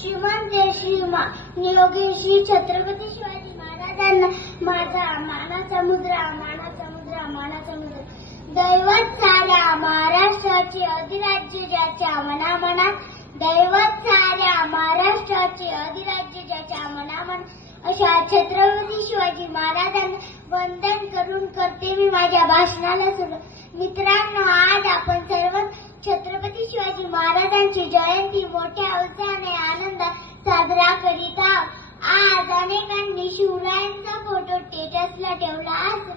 श्रीमंत श्रीमा. नियोगी श्री छत्रपती शिवाजी महाराजांना माझा मानाचा मुद्रा मानाचा मुद्रा मानाचा मुद्रा. दैवत साऱ्या महाराष्ट्राचे अधिराज्य ज्याच्या मनामनात. दैवत साऱ्या महाराष्ट्राचे अधिराज्य ज्याच्या मनामनात. अशा छत्रपती शिवाजी महाराजांना वंदन करून करते मी माझ्या भाषणाला सुरू. मित्रांनो आज आपण सर्व छत्रपती शिवाजी महाराजांची जयंती मोठ्या शिवरायांचा फोटो स्टेटसला ठेवला. आज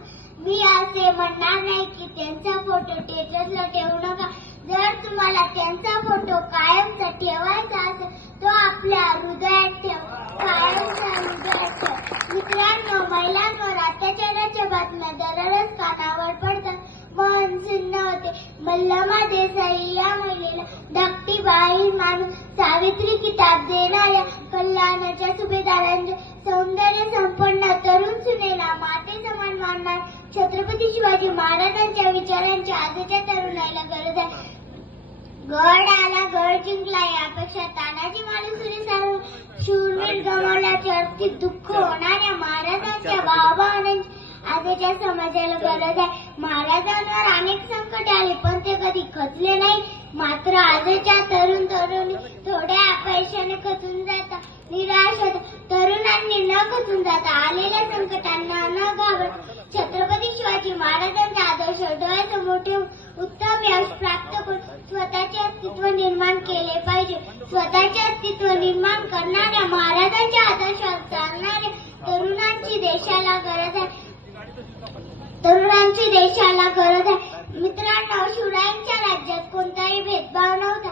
मी असे म्हणणार नाही की त्यांचा फोटो स्टेटसला ठेवू नका. जर तुम्हाला त्यांचा फोटो कायमचा ठेवायचा असेल तो आपल्या हृदयात ठेव कायमचा हृदयात ठेव मित्रांनो महिलांवर अत्याचाराच्या बातम्या दररोज कानावर पडतात. मन सुन्न होते. मल्लमा देसाई या महिलेला धाकटी बाई माणूस सावित्री किताब देणाऱ्या कल्याणाच्या सुभेदारांच्या सौंदर्य संपन्न तरुण सुनेला माते समान मानणार. छत्रपती शिवाजी महाराजांच्या विचारांची आजच्या तरुणाईला गरज आहे. गड आला गड जिंकला यापेक्षा तानाजी मालुसरे सारू शूरवीर गमावल्याचे आर्थिक दुःख होणाऱ्या महाराजांच्या भावभावनांची आजच्या समाजाला गरज आहे. महाराजांवर अनेक संकट आले पण ते कधी खचले नाही. मात्र आजच्या तरुण तरुणी थोड्या अपयशाने खचून जातात. निराश न खचून जाता आलेल्या संकटांना न घाबरत छत्रपती शिवाजी महाराजांचा आदर्श डोळ्यासमोर ठेवून उत्तम यश प्राप्त करून स्वतःचे अस्तित्व निर्माण केले पाहिजे. स्वतःचे अस्तित्व निर्माण करणाऱ्या महाराजांच्या आदर्शात चालणाऱ्या तरुणांची देशाला गरज आहे. तरुणांची देशाला गरज आहे. मित्रांनो शिवरायांच्या राज्यात कोणताही भेदभाव नव्हता.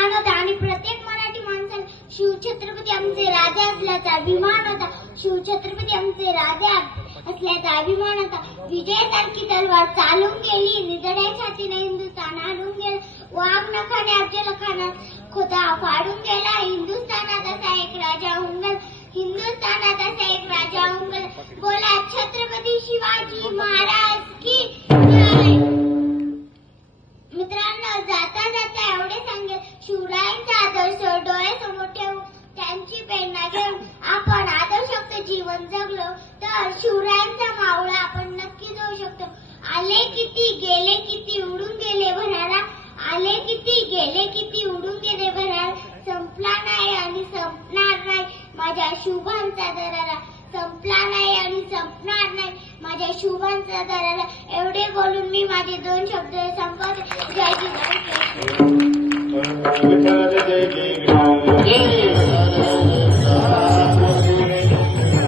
शेतकऱ्यांना होता आणि प्रत्येक मराठी माणसाला शिवछत्रपती आमचे राजा असल्याचा अभिमान होता. शिवछत्रपती आमचे राजा असल्याचा अभिमान होता. विजयासारखी तलवार चालून गेली निधड्या छातीने हिंदुस्थान आणून गेला. वाघ नखाने अफजल खानात खोदा फाडून गेला. हिंदुस्थानात असा एक राजा होऊन हिंदुस्थानात असा एक राजा होऊन बोला छत्रपती शिवाजी महाराज. जीवन जगलो तर शिवरायांचा मावळा आपण नक्कीच होऊ शकतो. आले किती गेले किती उडून गेले भराला आले किती गेले किती उडून गेले भराला संपला नाही आणि संपणार नाही माझ्या शुभांचा दरारा. संपला नाही आणि संपणार नाही माझ्या शुभांचा दरारा. एवढे बोलून मी माझे दोन शब्द संपवते. जय जिजाऊ.